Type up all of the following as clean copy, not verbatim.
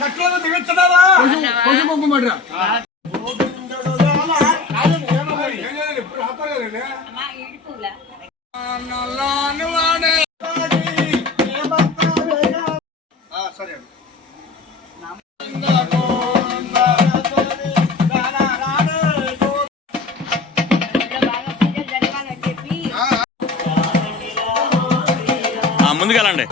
కట్లో దిగొచ్చున్నారా కొంచెం పంపమంటారా సరే ముందుకెళ్ళండి.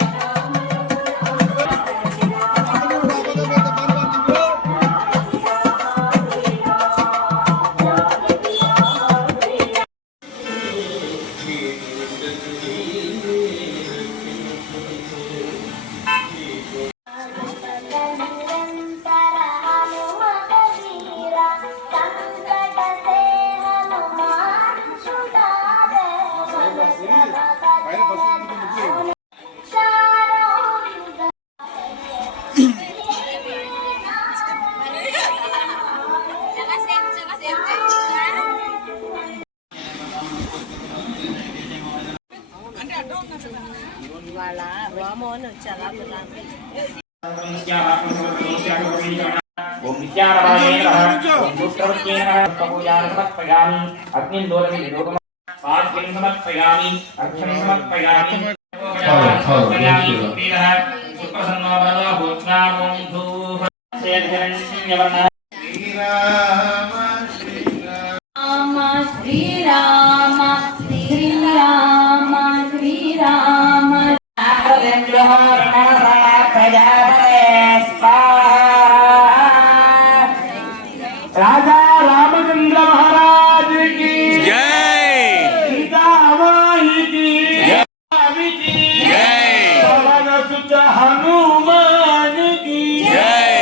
వాళ్ళ రోమోని వచ్చారా శ్రీరామ శ్రీరామ శ్రీరామ राजा रामचंद्र महाराज की जय, सीता माई की जय, पवन सुत हनुमान की जय।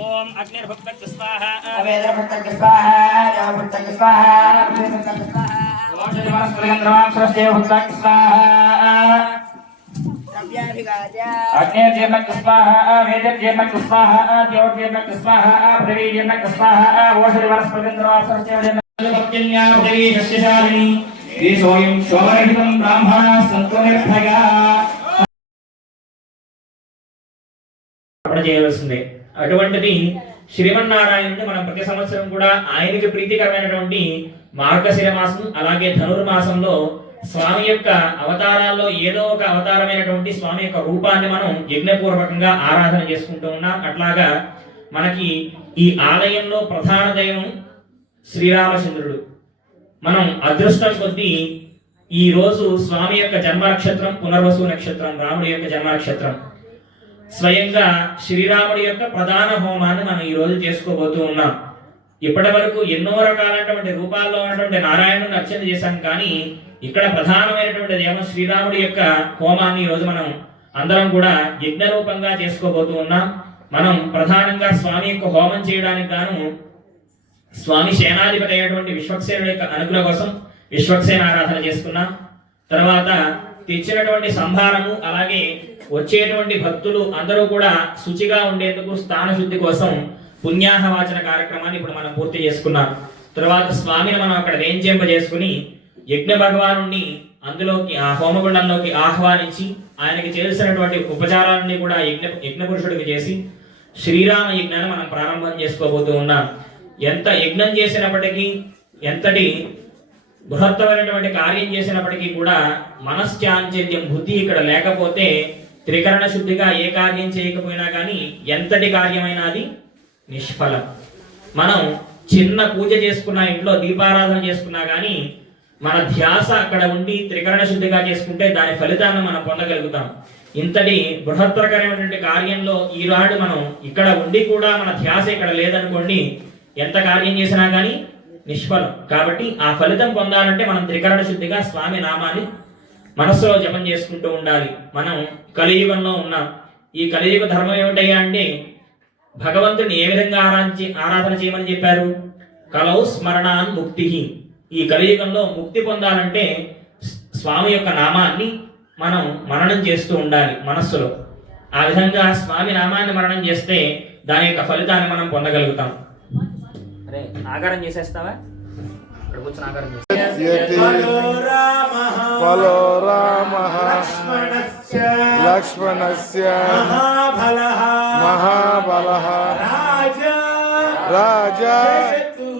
ओम अग्निर्भक्तक स्वाहा वेदभक्तक स्वाहा देवभक्तक स्वाहा भक्तक स्वाहा ओम श्रीमन्त्रवां सरस्वतीभक्तक स्वाहा अग्निर्जीर्णक स्वाहा वेदजीर्णक स्वाहा ज्योतिर्जीर्णक स्वाहा पृथ्वीजीर्णक स्वाहा ओषधिवनस्पतिन्द्रवां सरस्वतीभक्तिन्यापृथ्वीशस्यशालिनी ईशोऽयं शोभरहितं ब्राह्मणाः सन्तु निर्भया చేయవలసిందే. అటువంటిది శ్రీమన్నారాయణుడు మనం ప్రతి సంవత్సరం కూడా ఆయనకి ప్రీతికరమైనటువంటి మార్గశిర మాసం అలాగే ధనుర్మాసంలో స్వామి యొక్క అవతారాల్లో ఏదో ఒక అవతారమైనటువంటి స్వామి యొక్క రూపాన్ని మనం యజ్ఞపూర్వకంగా ఆరాధన చేసుకుంటూ ఉన్నాం. అట్లాగా మనకి ఈ ఆలయంలో ప్రధాన దైవం శ్రీరామచంద్రుడు. మనం అదృష్టం కొద్దీ ఈ రోజు స్వామి యొక్క జన్మ నక్షత్రం పునర్వసు నక్షత్రం, రాముడి యొక్క జన్మ నక్షత్రం. స్వయంగా శ్రీరాముడి యొక్క ప్రధాన హోమాన్ని మనం ఈ రోజు చేసుకోబోతూ ఉన్నాం. ఇప్పటి వరకు ఎన్నో రకాలైనటువంటి రూపాల్లో ఉన్నటువంటి నారాయణుని అర్చన చేశాం, కానీ ఇక్కడ ప్రధానమైనటువంటి దేవం శ్రీరాముడి యొక్క హోమాన్ని ఈ రోజు మనం అందరం కూడా యజ్ఞ రూపంగా చేసుకోబోతూ ఉన్నాం. మనం ప్రధానంగా స్వామి యొక్క హోమం చేయడానికి గాను స్వామి సేనాధిపతి అయినటువంటి విశ్వక్సేనుడి యొక్క అనుగ్రహం కోసం విశ్వక్సేన ఆరాధన చేసుకున్నాం. తర్వాత తెచ్చినటువంటి సంభారము అలాగే వచ్చేటువంటి భక్తులు అందరూ కూడా శుచిగా ఉండేందుకు స్థాన శుద్ధి కోసం పుణ్యాహవాచన కార్యక్రమాన్ని ఇప్పుడు మనం పూర్తి చేసుకున్నాం. తర్వాత స్వామిని మనం అక్కడ వేంచేంప చేసుకుని యజ్ఞ భగవాను అందులోకి ఆ హోమగుండంలోకి ఆహ్వానించి ఆయనకి చేసినటువంటి ఉపచారాలన్నీ కూడా యజ్ఞ పురుషుడికి చేసి శ్రీరామ యజ్ఞాన్ని మనం ప్రారంభం చేసుకోబోతూ ఉన్నాం. ఎంత యజ్ఞం చేసినప్పటికీ ఎంతటి బృహత్తమైనటువంటి కార్యం చేసినప్పటికీ కూడా మనశ్చాంచల్యం బుద్ధి ఇక్కడ లేకపోతే త్రికరణ శుద్ధిగా ఏ కార్యం చేయకపోయినా కానీ ఎంతటి కార్యమైనా అది నిష్ఫలం. మనం చిన్న పూజ చేసుకున్నా, ఇంట్లో దీపారాధన చేసుకున్నా కానీ మన ధ్యాస అక్కడ ఉండి త్రికరణ శుద్ధిగా చేసుకుంటే దాని ఫలితాన్ని మనం పొందగలుగుతాం. ఇంతటి బృహత్తరకరమైనటువంటి కార్యంలో ఈనాడు మనం ఇక్కడ ఉండి కూడా మన ధ్యాస ఇక్కడ లేదనుకోండి, ఎంత కార్యం చేసినా కానీ నిష్ఫలం. కాబట్టి ఆ ఫలితం పొందాలంటే మనం త్రికరణ శుద్ధిగా స్వామి నామాన్ని మనస్సులో జపం చేసుకుంటూ ఉండాలి. మనం కలియుగంలో ఉన్నాం. ఈ కలియుగ ధర్మం ఏమిటయ్యా అంటే భగవంతుని ఏ విధంగా ఆరాధన చేయమని చెప్పారు? కలౌ స్మరణాన్ ముక్తి. ఈ కలియుగంలో ముక్తి పొందాలంటే స్వామి యొక్క నామాన్ని మనం మననం చేస్తూ ఉండాలి మనస్సులో. ఆ విధంగా స్వామి నామాన్ని మననం చేస్తే దాని యొక్క ఫలితాన్ని మనం పొందగలుగుతాం. ఆగారం చేసేస్తావా? ఇక్కడ కూర్చొని ఆగారం చేస్తా. బలో రామః లక్ష్మణస్య లక్ష్మణస్య మహాబలః మహాబలః రాజా రాజా జయతు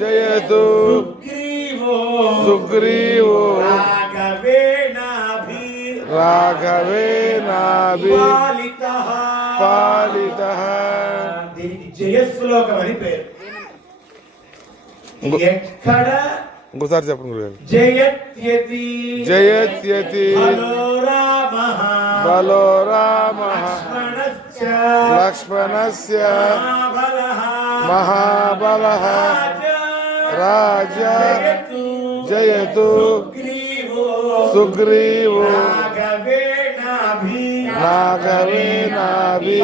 జయతు సుగ్రీవో సుగ్రీవో రాఘవేనాభి పాలితః పాలితః. దీనికి జయశ్లోకం అని పేరు. ఎక్కడ ఇంకోసారి చెప్పండి గురుగారు. జయత్యతి జయత్యతి బలో రామః బలో రామః లక్ష్మణస్య లక్ష్మణస్య మహాబలః మహాబలః రాజా జయతు సుగ్రీవో రాఘవేనాభి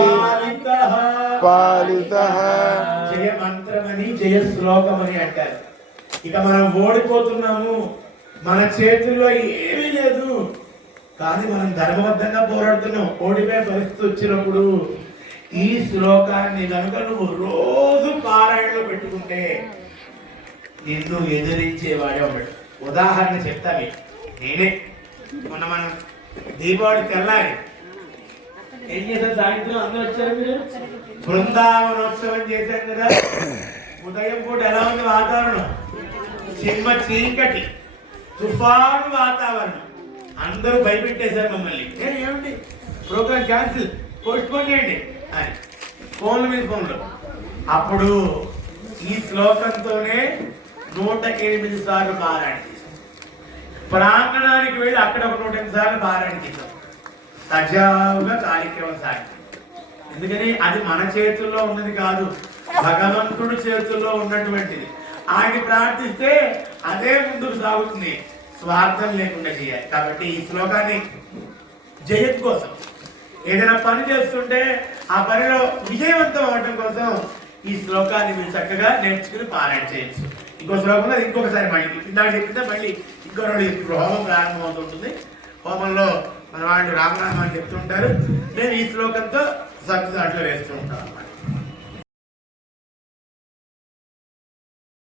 పాలితః. జయ మంత్రమని జయ శ్లోకమని అంటారు. ఇక మనం ఓడిపోతున్నాము, మన చేతుల్లో ఏమీ లేదు, కానీ మనం ధర్మబద్ధంగా పోరాడుతున్నాం. ఓడిపోయే పరిస్థితి వచ్చినప్పుడు ఈ శ్లోకాన్ని కనుక నువ్వు రోజు పారాయణలో పెట్టుకుంటే నిన్ను ఎదిరించేవాడే ఉన్నాడు. ఉదాహరణ చెప్తా మీకు. నేనే మొన్న మనం దీపావళి తెల్లారి ఏం చేశారు, సాయంత్రం అందరూ వచ్చారు, మీరు బృందావనోత్సవం చేశాం కదా. ఉదయం పూట ఎలా ఉంది వాతావరణం? చిమ్మ చీకటి, తుఫాను వాతావరణం. అందరూ భయపెట్టేశారు మమ్మల్ని. ఏమిటి ప్రోగ్రామ్ క్యాన్సిల్, పోస్ట్ పోన్ చేయండి అని ఫోన్ల మీద ఫోన్లు. అప్పుడు ఈ శ్లోకంతోనే 108 సార్లు పారాయణ చేశాం. ప్రాంగణానికి వెళ్ళి అక్కడ ఒక 108 సార్లు పారాయణ చేశాం. సజావుగా కార్యక్రమం సాగి. ఎందుకని అది మన చేతుల్లో ఉన్నది కాదు, భగవంతుడి చేతుల్లో ఉన్నటువంటిది. ఆయన ప్రార్థిస్తే అదే ముందుకు సాగుతుంది, స్వార్థం లేకుండా చేయాలి. కాబట్టి ఈ శ్లోకాన్ని జయం కోసం, ఏదైనా పని చేస్తుంటే ఆ పనిలో విజయవంతం అవడం కోసం ఈ శ్లోకాన్ని మీరు చక్కగా నేర్చుకుని పారాయణ చేయొచ్చు. ఇంకో శ్లోకంలో ఇంకొకసారి మళ్ళీ ఇందాక చెప్తే మళ్ళీ ఇంకో 2 హోమం ప్రారంభం అవుతుంటుంది. హోమంలో మన వాళ్ళు రామనామాన్ని చెప్తుంటారు, నేను ఈ శ్లోకంతో సర్దుదాట్లో వేస్తూ ఉంటాను అన్నమాట.